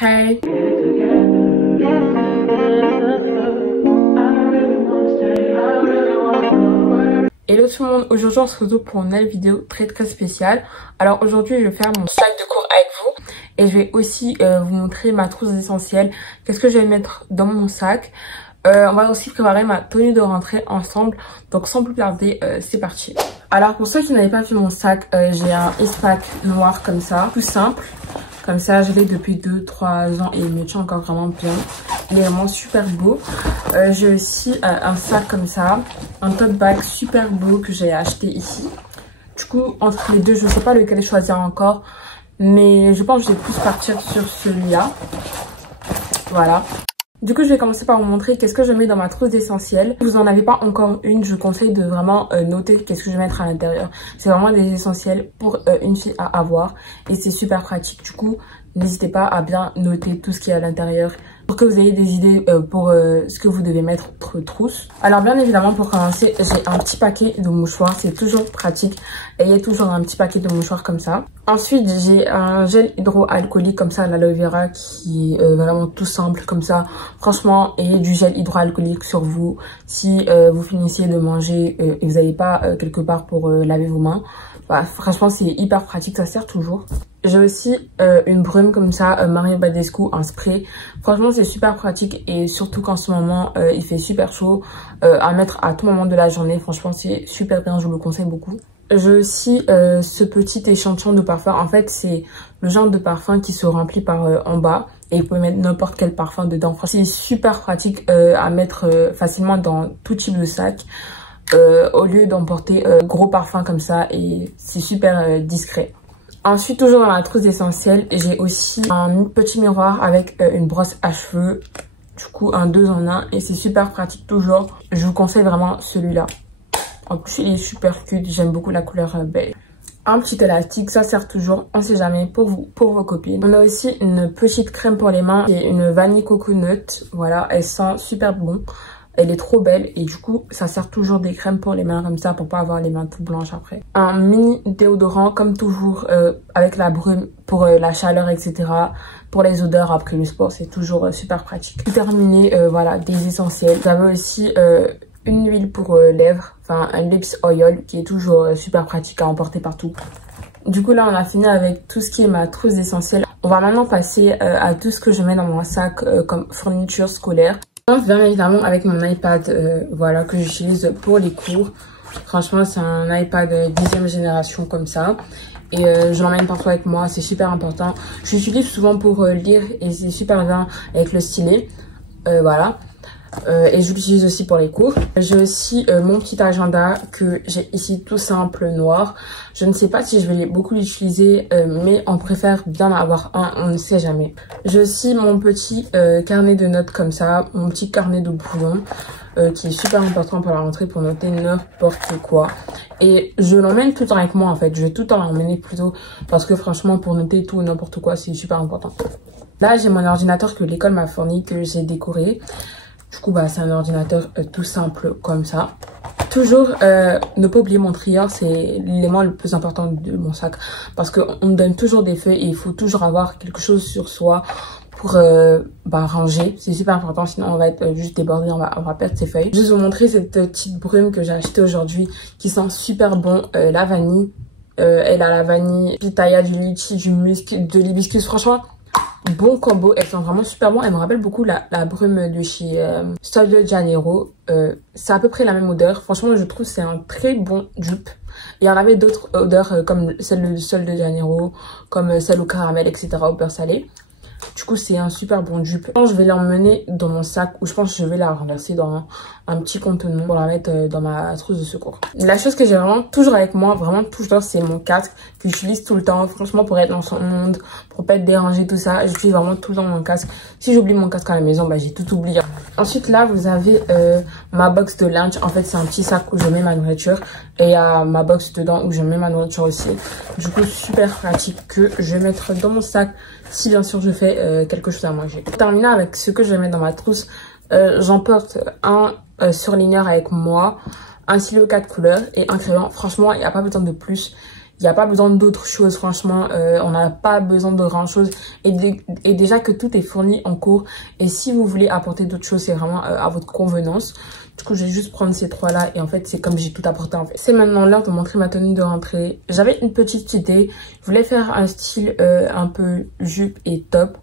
Hey. Hello tout le monde, aujourd'hui on se retrouve pour une nouvelle vidéo très spéciale. Alors aujourd'hui je vais faire mon sac de cours avec vous et je vais aussi vous montrer ma trousse essentielle. Qu'est-ce que je vais mettre dans mon sac. On va aussi préparer ma tenue de rentrée ensemble. Donc sans plus tarder, c'est parti. Alors pour ceux qui n'avaient pas vu mon sac, j'ai un Eastpak noir comme ça, tout simple. Comme ça, je l'ai depuis 2-3 ans et il me tient encore vraiment bien. Il est vraiment super beau. J'ai aussi un sac comme ça, un tote bag super beau que j'ai acheté ici. Du coup, entre les deux, je ne sais pas lequel choisir encore, mais je pense que je vais plus partir sur celui-là. Voilà. Du coup, je vais commencer par vous montrer qu'est-ce que je mets dans ma trousse d'essentiels. Si vous n'en avez pas encore une, je vous conseille de vraiment noter qu'est-ce que je vais mettre à l'intérieur. C'est vraiment des essentiels pour une fille à avoir et c'est super pratique. Du coup, n'hésitez pas à bien noter tout ce qui est à l'intérieur pour que vous ayez des idées pour ce que vous devez mettre dans votre trousse. Alors bien évidemment, pour commencer, j'ai un petit paquet de mouchoirs. C'est toujours pratique. Ayez toujours un petit paquet de mouchoirs comme ça. Ensuite, j'ai un gel hydroalcoolique comme ça, l'aloe vera, qui est vraiment tout simple comme ça. Franchement, ayez du gel hydroalcoolique sur vous. Si vous finissez de manger et vous n'avez pas quelque part pour laver vos mains, bah, franchement, c'est hyper pratique. Ça sert toujours. J'ai aussi une brume comme ça, Mario Badescu, un spray. Franchement, c'est super pratique et surtout qu'en ce moment, il fait super chaud à mettre à tout moment de la journée. Franchement, c'est super bien, je vous le conseille beaucoup. J'ai aussi ce petit échantillon de parfum. En fait, c'est le genre de parfum qui se remplit par en bas et vous pouvez mettre n'importe quel parfum dedans. C'est super pratique à mettre facilement dans tout type de sac. Au lieu d'emporter gros parfum comme ça, et c'est super discret. Ensuite, toujours dans la trousse d'essentiels, j'ai aussi un petit miroir avec une brosse à cheveux. Du coup, un 2 en 1 et c'est super pratique toujours. Je vous conseille vraiment celui-là. En plus, il est super cute. J'aime beaucoup la couleur beige. Un petit élastique, ça sert toujours, on sait jamais, pour vous, pour vos copines. On a aussi une petite crème pour les mains et une vanille coconut. Voilà, elle sent super bon. Elle est trop belle et du coup ça sert toujours des crèmes pour les mains comme ça pour pas avoir les mains tout blanches après. Un mini déodorant comme toujours avec la brume pour la chaleur etc. Pour les odeurs après le sport, c'est toujours super pratique. Pour terminer, voilà, des essentiels. J'avais aussi une huile pour lèvres, enfin un lips oil qui est toujours super pratique à emporter partout. Du coup là on a fini avec tout ce qui est ma trousse d'essentiels. On va maintenant passer à tout ce que je mets dans mon sac comme fourniture scolaire. Bien évidemment avec mon iPad voilà, que j'utilise pour les cours. Franchement c'est un iPad 10e génération comme ça. Et je l'emmène partout avec moi, c'est super important. Je l'utilise souvent pour lire et c'est super bien avec le stylet. Voilà. Et je l'utilise aussi pour les cours. J'ai aussi mon petit agenda que j'ai ici tout simple noir. Je ne sais pas si je vais beaucoup l'utiliser mais on préfère bien avoir un, on ne sait jamais. J'ai aussi mon petit carnet de notes comme ça, mon petit carnet de brouillon qui est super important pour la rentrée pour noter n'importe quoi. Et je l'emmène tout le temps avec moi en fait, je vais tout le temps l'emmener plutôt parce que franchement pour noter tout n'importe quoi c'est super important. Là j'ai mon ordinateur que l'école m'a fourni, que j'ai décoré. Du coup, bah, c'est un ordinateur tout simple comme ça. Toujours, ne pas oublier mon trieur, c'est l'élément le plus important de mon sac. Parce qu'on me donne toujours des feuilles et il faut toujours avoir quelque chose sur soi pour ranger. C'est super important, sinon on va être juste débordé, on va perdre ses feuilles. Juste vous montrer cette petite brume que j'ai achetée aujourd'hui qui sent super bon, la vanille. Elle a la vanille, pitaya, du litchi, du musc, de l'hibiscus, franchement. Bon combo, elles sont vraiment super bon. Elles me rappellent beaucoup la brume de chez Sol de Janeiro. C'est à peu près la même odeur. Franchement, je trouve que c'est un très bon dupe. Il y en avait d'autres odeurs comme celle de Sol de Janeiro, comme celle au caramel, etc., au beurre salé. Du coup, c'est un super bon dupe. Je vais l'emmener dans mon sac ou je pense que je vais la renverser dans un petit contenant pour la mettre dans ma trousse de secours. La chose que j'ai vraiment toujours avec moi, vraiment toujours, c'est mon casque que j'utilise tout le temps. Franchement, pour être dans son monde, pour pas être dérangé, tout ça, j'utilise vraiment tout le temps mon casque. Si j'oublie mon casque à la maison, bah, j'ai tout oublié. Ensuite, là, vous avez ma box de lunch. En fait, c'est un petit sac où je mets ma nourriture. Et il y a ma box dedans où je mets ma nourriture aussi. Du coup, super pratique que je vais mettre dans mon sac si bien sûr je fais quelque chose à manger. Pour terminer avec ce que je vais mettre dans ma trousse, j'emporte un surligneur avec moi, un stylo 4 couleurs et un crayon. Franchement, il n'y a pas besoin de plus. Il n'y a pas besoin d'autres choses, franchement. On n'a pas besoin de grand chose. Et déjà que tout est fourni en cours. Et si vous voulez apporter d'autres choses, c'est vraiment à votre convenance. Du coup, je vais juste prendre ces trois-là. Et en fait, c'est comme j'ai tout apporté en fait. C'est maintenant l'heure de montrer ma tenue de rentrée. J'avais une petite idée. Je voulais faire un style un peu jupe et top.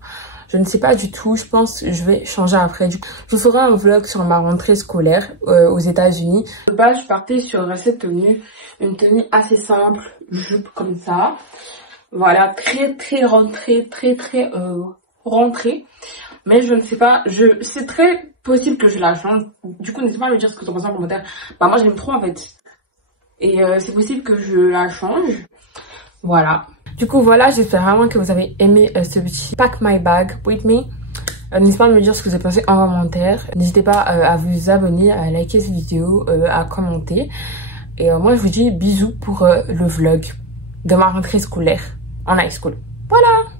Je ne sais pas du tout, je pense que je vais changer après. Je vous ferai un vlog sur ma rentrée scolaire aux États-Unis. De base, je partais sur cette tenue, une tenue assez simple, jupe comme ça. Voilà, très rentrée, très rentrée. Mais je ne sais pas, c'est très possible que je la change. Du coup, n'hésitez pas à me dire ce que tu en penses en commentaire. Bah moi, j'aime trop en fait. Et c'est possible que je la change. Voilà. Du coup, voilà, j'espère vraiment que vous avez aimé ce petit Pack My Bag With Me. N'hésitez pas à me dire ce que vous avez pensé en commentaire. N'hésitez pas à vous abonner, à liker cette vidéo, à commenter. Et moi, je vous dis bisous pour le vlog de ma rentrée scolaire en high school. Voilà!